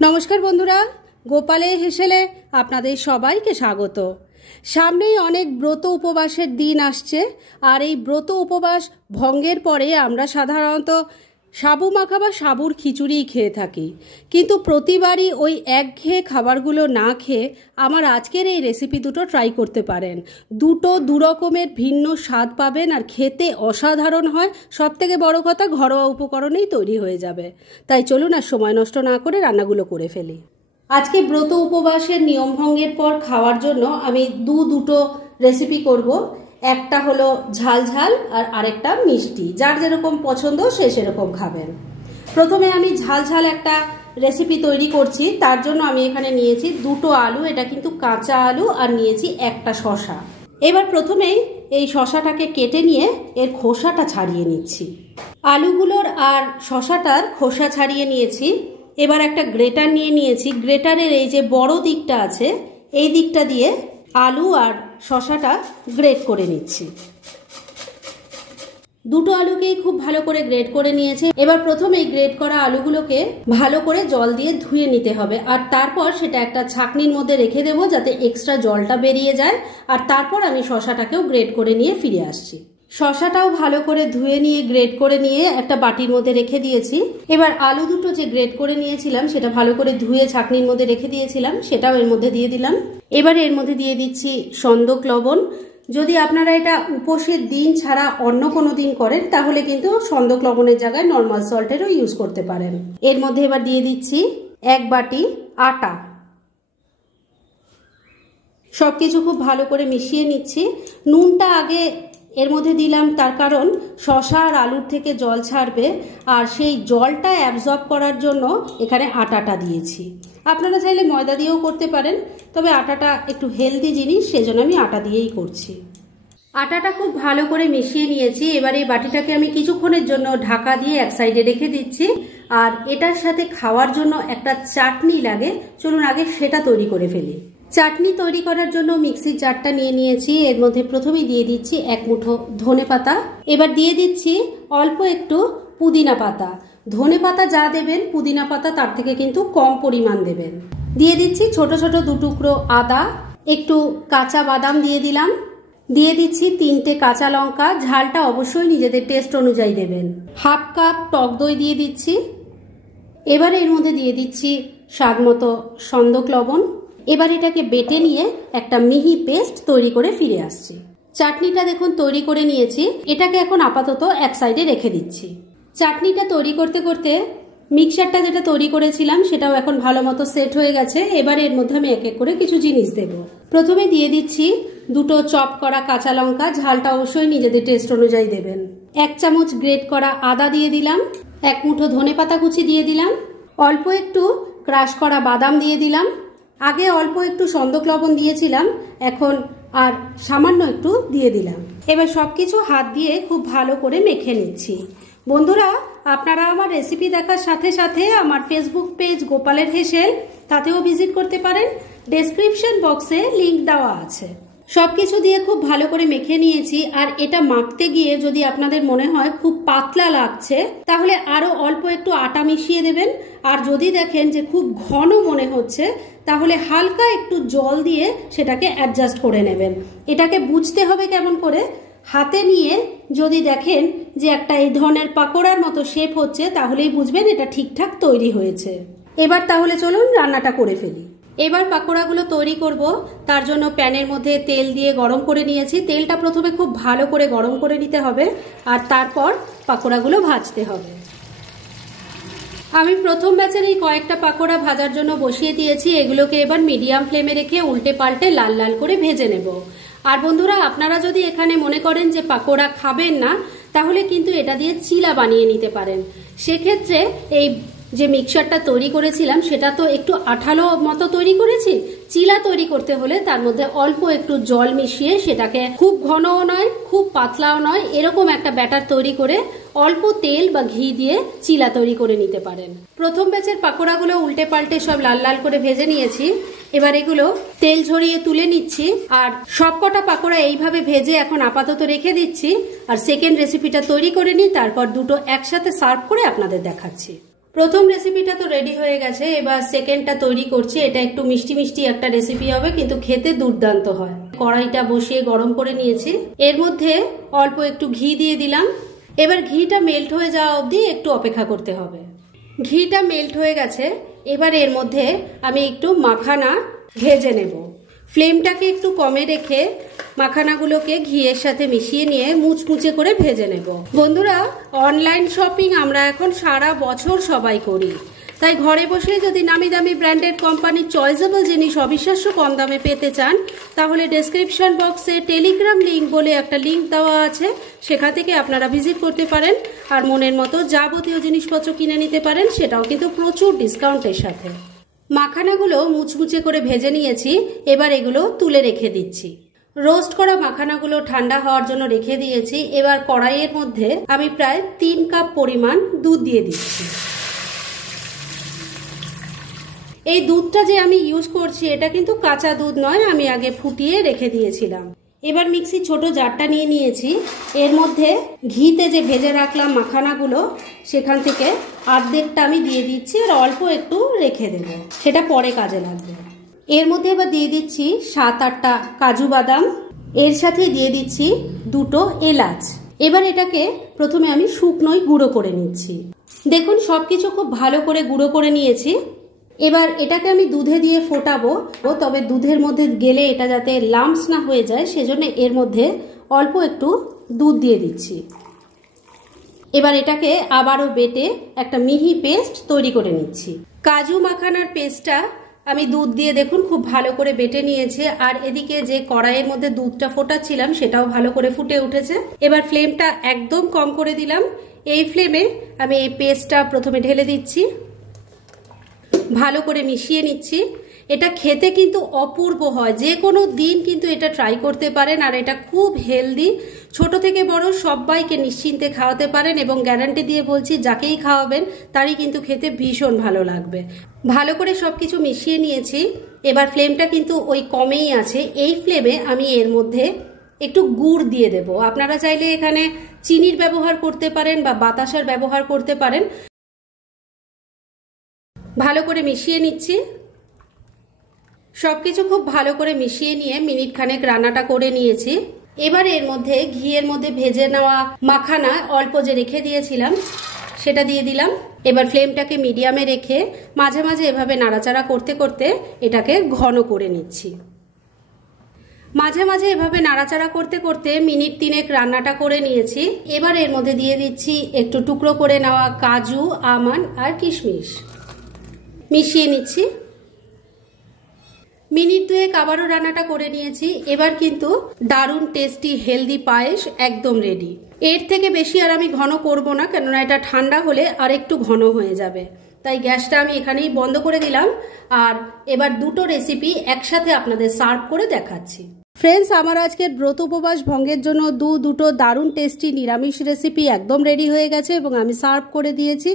নমস্কার বন্ধুরা, গোপালের হেসেলে আপনাদের সবাইকে স্বাগত। সামনেই অনেক ব্রত উপবাসের দিন আসছে, আর এই ব্রত উপবাস ভঙ্গের পরে আমরা সাধারণত সাবু মাখা বা সাবুর খিচুড়িই খেয়ে থাকি। কিন্তু প্রতিবারই ওই একঘেয়ে খাবারগুলো না খেয়ে আমার আজকের এই রেসিপি দুটো ট্রাই করতে পারেন। দুটো দুরকমের ভিন্ন স্বাদ পাবেন আর খেতে অসাধারণ হয়। সবথেকে বড় কথা, ঘরোয়া উপকরণেই তৈরি হয়ে যাবে। তাই চলুন আর সময় নষ্ট না করে রান্নাগুলো করে ফেলি। আজকে ব্রত উপবাসের নিয়ম ভঙ্গের পর খাওয়ার জন্য আমি দুটো রেসিপি করব। একটা হলো ঝাল ঝাল আর আরেকটা মিষ্টি, যার যেরকম পছন্দ সে সেরকম খাবেন। প্রথমে আমি ঝাল ঝাল একটা রেসিপি তৈরি করছি। তার জন্য আমি এখানে নিয়েছি দুটো আলু, এটা কিন্তু কাঁচা আলু, আর নিয়েছি একটা শসা। এবার প্রথমেই এই শসাটাকে কেটে নিয়ে এর খোসাটা ছাড়িয়ে নিচ্ছি। আলুগুলোর আর শসাটার খোসা ছাড়িয়ে নিয়েছি। এবার একটা গ্রেটার নিয়ে নিয়েছি। গ্রেটারের এই যে বড় দিকটা আছে, এই দিকটা দিয়ে আলু আর শসাটা গ্রেট করে নিচ্ছি। দুটো আলুকেই খুব ভালো করে গ্রেট করে নিয়েছি। এবার প্রথমেই গ্রেট করা আলুগুলোকে ভালো করে জল দিয়ে ধুয়ে নিতে হবে, আর তারপর সেটা একটা ছাঁকনির মধ্যে রেখে দেবো যাতে এক্সট্রা জলটা বেরিয়ে যায়। আর তারপর আমি শসাটাকেও গ্রেট করে নিয়ে ফিরে আসছি। শসাটাও ভালো করে ধুয়ে নিয়ে গ্রেট করে নিয়ে একটা বাটির মধ্যে রেখে দিয়েছি। এবার আলু দুটো যে গ্রেট করে নিয়েছিলাম সেটা ভালো করে ধুয়ে ছাঁকনির মধ্যে রেখে দিয়েছিলাম, সেটাও এর মধ্যে দিয়ে দিলাম। এবারে এর মধ্যে দিয়ে দিচ্ছি সন্দক লবণ। যদি আপনারা এটা উপোসের দিন ছাড়া অন্য কোনো দিন করেন তাহলে কিন্তু সন্দক লবণের জায়গায় নর্মাল সল্টেরও ইউজ করতে পারেন। এর মধ্যে এবার দিয়ে দিচ্ছি 1 বাটি আটা। সবকিছু খুব ভালো করে মিশিয়ে নিচ্ছি। নুনটা আগে এর মধ্যে দিলাম, তার কারণ শসা আর আলুর থেকে জল ছাড়বে, আর সেই জলটা অ্যাবজর্ব করার জন্য এখানে আটাটা দিয়েছি। আপনারা চাইলে ময়দা দিয়েও করতে পারেন, তবে আটাটা একটু হেলদি জিনিস, সেজন্য আমি আটা দিয়েই করছি। আটাটা খুব ভালো করে মিশিয়ে নিয়েছি। এবার এই বাটিটাকে আমি কিছুক্ষণের জন্য ঢাকা দিয়ে এক সাইডে রেখে দিচ্ছি। আর এটার সাথে খাওয়ার জন্য একটা চাটনি লাগে, চলুন আগে সেটা তৈরি করে ফেলি। চাটনি তৈরি করার জন্য মিক্সির জারটা নিয়ে নিয়েছি। এর মধ্যে প্রথমেই দিয়ে দিচ্ছি 1 মুঠো ধনে পাতা। এবার দিয়ে দিচ্ছি অল্প একটু পুদিনা পাতা। ধনে পাতা যা দেবেন, পুদিনা পাতা তার থেকে কিন্তু কম পরিমাণ দেবেন। দিয়ে দিচ্ছি ছোট ছোট 2 টুকরো আদা, একটু কাঁচা বাদাম দিয়ে দিলাম। দিয়ে দিচ্ছি 3টে কাঁচা লঙ্কা, ঝালটা অবশ্যই নিজেদের টেস্ট অনুযায়ী দেবেন। 1/2 কাপ টক দই দিয়ে দিচ্ছি। এবারে এর মধ্যে দিয়ে দিচ্ছি স্বাদ মতো সন্দক লবণ। এবার এটাকে বেটে নিয়ে একটা মিহি পেস্ট তৈরি করে ফিরে আসছি। চাটনিটা দেখুন তৈরি করে নিয়েছি। এটাকে এখন আপাতত এক সাইডে রেখে দিচ্ছি। চাটনিটা তৈরি করতে করতে মিক্সচারটা যেটা তৈরি করেছিলাম সেটাও এখন ভালো মতো সেট হয়ে গেছে। এবার এর মধ্যে আমি এক এক করে কিছু জিনিস দেব। প্রথমে দিয়ে দিচ্ছি 2টো চপ করা কাঁচা লঙ্কা, ঝালটা অবশ্যই নিজেদের টেস্ট অনুযায়ী দেবেন। 1 চামচ গ্রেট করা আদা দিয়ে দিলাম। 1 মুঠো ধনে পাতা কুচি দিয়ে দিলাম। অল্প একটু ক্রাশ করা বাদাম দিয়ে দিলাম। আগে অল্প একটু সন্দক লবণ দিয়েছিলাম, এখন আর সামান্য একটু দিয়ে দিলাম। এবার সবকিছু হাত দিয়ে খুব ভালো করে মেখে নিচ্ছি। বন্ধুরা, আপনারা আমার রেসিপি দেখার সাথে সাথে আমার ফেসবুক পেজ গোপালের হেসেল, তাতেও ভিজিট করতে পারেন। ডেসক্রিপশন বক্সে লিংক দেওয়া আছে। সবকিছু দিয়ে খুব ভালো করে মেখে নিয়েছি। আর এটা মাখতে গিয়ে যদি আপনাদের মনে হয় খুব পাতলা লাগছে, তাহলে আরো অল্প একটু আটা মিশিয়ে দেবেন। আর যদি দেখেন যে খুব ঘন মনে হচ্ছে, তাহলে হালকা একটু জল দিয়ে সেটাকে অ্যাডজাস্ট করে নেবেন। এটাকে বুঝতে হবে কেমন করে, হাতে নিয়ে যদি দেখেন যে একটা এই ধরনের পাকোড়ার মতো শেপ হচ্ছে, তাহলেই বুঝবেন এটা ঠিকঠাক তৈরি হয়েছে। এবার তাহলে চলুন রান্নাটা করে ফেলি। এবার পাকোড়াগুলো তৈরি করব। তার জন্য প্যানের মধ্যে তেল দিয়ে গরম করে নিয়েছি। তেলটা প্রথমে খুব ভালো করে গরম করে নিতে হবে, আর তারপর পাকোড়াগুলো ভাজতে হবে। আমি প্রথম ব্যাচের এই কয়েকটা পাকোড়া ভাজার জন্য বসিয়ে দিয়েছি। এগুলোকে এবার মিডিয়াম ফ্লেমে রেখে উল্টে পাল্টে লাল লাল করে ভেজে নেব। আর বন্ধুরা, আপনারা যদি এখানে মনে করেন যে পাকোড়া খাবেন না, তাহলে কিন্তু এটা দিয়ে চিলা বানিয়ে নিতে পারেন। সেক্ষেত্রে এই যে মিক্সচারটা তৈরি করেছিলাম সেটা তো একটু আঠালো মতো তৈরি করেছি। চিলা তৈরি করতে হলে তার মধ্যে অল্প একটু জল মিশিয়ে সেটাকে খুব ঘনও নয় খুব পাতলাও নয়, এরকম একটা ব্যাটার তৈরি করে অল্প তেল বা ঘি দিয়ে চিলা তৈরি করে নিতে পারেন। প্রথম ব্যাচের পাকোড়াগুলো উল্টে পাল্টে সব লাল লাল করে ভেজে নিয়েছি। এবার এগুলো তেল ঝরিয়ে তুলে নিচ্ছি। আর সবকটা পাকোড়া এইভাবে ভেজে এখন আপাতত রেখে দিচ্ছি। আর সেকেন্ড রেসিপিটা তৈরি করে নিই, তারপর দুটো একসাথে সার্ভ করে আপনাদের দেখাচ্ছি। প্রথম রেসিপিটা তো রেডি হয়ে গেছে, এবার সেকেন্ডটা তৈরি করছি। এটা একটু মিষ্টি মিষ্টি একটা রেসিপি হবে, কিন্তু খেতে দুর্দান্ত হয়। কড়াইটা বসিয়ে গরম করে নিয়েছি, এর মধ্যে অল্প একটু ঘি দিয়ে দিলাম। এবার ঘিটা মেল্ট হয়ে যাওয়া অবধি একটু অপেক্ষা করতে হবে। ঘিটা মেল্ট হয়ে গেছে, এবার এর মধ্যে আমি একটু মাখানা ভেজে নেব। ফ্লেমটাকে একটু কমে রেখে মাখানাগুলোকে ঘিয়ের সাথে মিশিয়ে নিয়ে মুচমুচে করে ভেজে নেব। বন্ধুরা, অনলাইন শপিং আমরা এখন সারা বছর সবাই করি, তাই ঘরে বসে যদি নামি দামি ব্র্যান্ডেড কোম্পানির চয়েসেবল জিনিস অবিশ্বাস্য কম দামে পেতে চান, তাহলে ডেসক্রিপশন বক্সে টেলিগ্রাম লিঙ্ক বলে একটা লিঙ্ক দেওয়া আছে, সেখান থেকে আপনারা ভিজিট করতে পারেন আর মনের মতো যাবতীয় জিনিসপত্র কিনে নিতে পারেন, সেটাও কিন্তু প্রচুর ডিসকাউন্টের সাথে। মাখানাগুলো মুচমুচে করে ভেজে নিয়েছি, এবার এগুলো তুলে রেখে দিচ্ছি। রোস্ট করা মাখানাগুলো ঠান্ডা হওয়ার জন্য রেখে দিয়েছি। এবার কড়াইয়ের মধ্যে আমি প্রায় 3 কাপ পরিমাণ দুধ দিয়ে দিচ্ছি। এই দুধটা যে আমি ইউজ করছি এটা কিন্তু কাঁচা দুধ নয়, আমি আগে ফুটিয়ে রেখে দিয়েছিলাম। এবার মিক্সির ছোট জারটা নিয়ে নিয়েছি, এর মধ্যে ঘিতে যে ভেজে রাখলাম মাখানাগুলো সেখান থেকে অর্ধেকটা আমি দিয়ে দিচ্ছি আর অল্প একটু রেখে দেবো, সেটা পরে কাজে লাগবে। এর মধ্যে এবার দিয়ে দিচ্ছি 7-8টা কাজু বাদাম, এর সাথে দিয়ে দিচ্ছি 2টো এলাচ। এবার এটাকে প্রথমে আমি শুকনোই গুঁড়ো করে নিচ্ছি। দেখুন সবকিছু খুব ভালো করে গুঁড়ো করে নিয়েছি। এবার এটাকে আমি দুধে দিয়ে ফোটাবো, তবে দুধের মধ্যে গেলে এটা যাতে লাম্পস না হয়ে যায় সেজন্য এর মধ্যে অল্প একটু দুধ দিয়ে দিচ্ছি। এবার এটাকে আবারও বেটে একটা মিহি পেস্ট তৈরি করে নিচ্ছি। কাজু মাখানার পেস্টটা আমি দুধ দিয়ে দেখুন খুব ভালো করে বেটে নিয়েছি, আর এদিকে যে কড়াইয়ের মধ্যে দুধটা ফোটাচ্ছিলাম সেটাও ভালো করে ফুটে উঠেছে। এবার ফ্লেমটা একদম কম করে দিলাম। এই ফ্লেমে আমি এই পেস্টটা প্রথমে ঢেলে দিচ্ছি, ভালো করে মিশিয়ে নিচ্ছি। এটা খেতে কিন্তু অপূর্ব হয়, যে কোনো দিন কিন্তু এটা ট্রাই করতে পারেন, আর এটা খুব হেলদি, ছোট থেকে বড় সবাইকে নিশ্চিন্তে খাওয়াতে পারেন এবং গ্যারান্টি দিয়ে বলছি যাকেই খাওয়াবেন তারই কিন্তু খেতে ভীষণ ভালো লাগবে। ভালো করে সবকিছু মিশিয়ে নিয়েছি, এবার ফ্লেমটা কিন্তু ওই কমেই আছে। এই ফ্লেমে আমি এর মধ্যে একটু গুড় দিয়ে দেব। আপনারা চাইলে এখানে চিনির ব্যবহার করতে পারেন বা বাতাসার ব্যবহার করতে পারেন। ভালো করে মিশিয়ে নিচ্ছি। সবকিছু খুব ভালো করে মিশিয়ে নিয়ে মিনিট খানেক রান্নাটা করে নিয়েছি। এবার এর মধ্যে ঘিয়ের মধ্যে ভেজে নেওয়া মাখানা অল্প যে রেখে দিয়েছিলাম সেটা দিয়ে দিলাম। এবার ফ্লেমটাকে মিডিয়ামে রেখে মাঝে মাঝে এভাবে নাড়াচাড়া করতে করতে এটাকে ঘন করে নিচ্ছি। মাঝে মাঝে এভাবে নাড়াচাড়া করতে করতে মিনিট 3 রান্নাটা করে নিয়েছি। এবার এর মধ্যে দিয়ে দিচ্ছি একটু টুকরো করে নেওয়া কাজু, আমন্ড আর কিশমিশ, মিশিয়ে নিচ্ছি। মিনিট 2 আবারও রান্নাটা করে নিয়েছি। এবার কিন্তু দারুণ টেস্টি হেলদি পায়েস একদম রেডি। এর থেকে বেশি আর আমি ঘন করব না, কেননা এটা ঠান্ডা হলে আর একটু ঘন হয়ে যাবে, তাই গ্যাসটা আমি এখানেই বন্ধ করে দিলাম। আর এবার দুটো রেসিপি একসাথে আপনাদের সার্ভ করে দেখাচ্ছি। ফ্রেন্ডস, আমার আজকের ব্রত উপবাস ভঙ্গের জন্য দুটো দারুণ টেস্টি নিরামিষ রেসিপি একদম রেডি হয়ে গেছে এবং আমি সার্ভ করে দিয়েছি।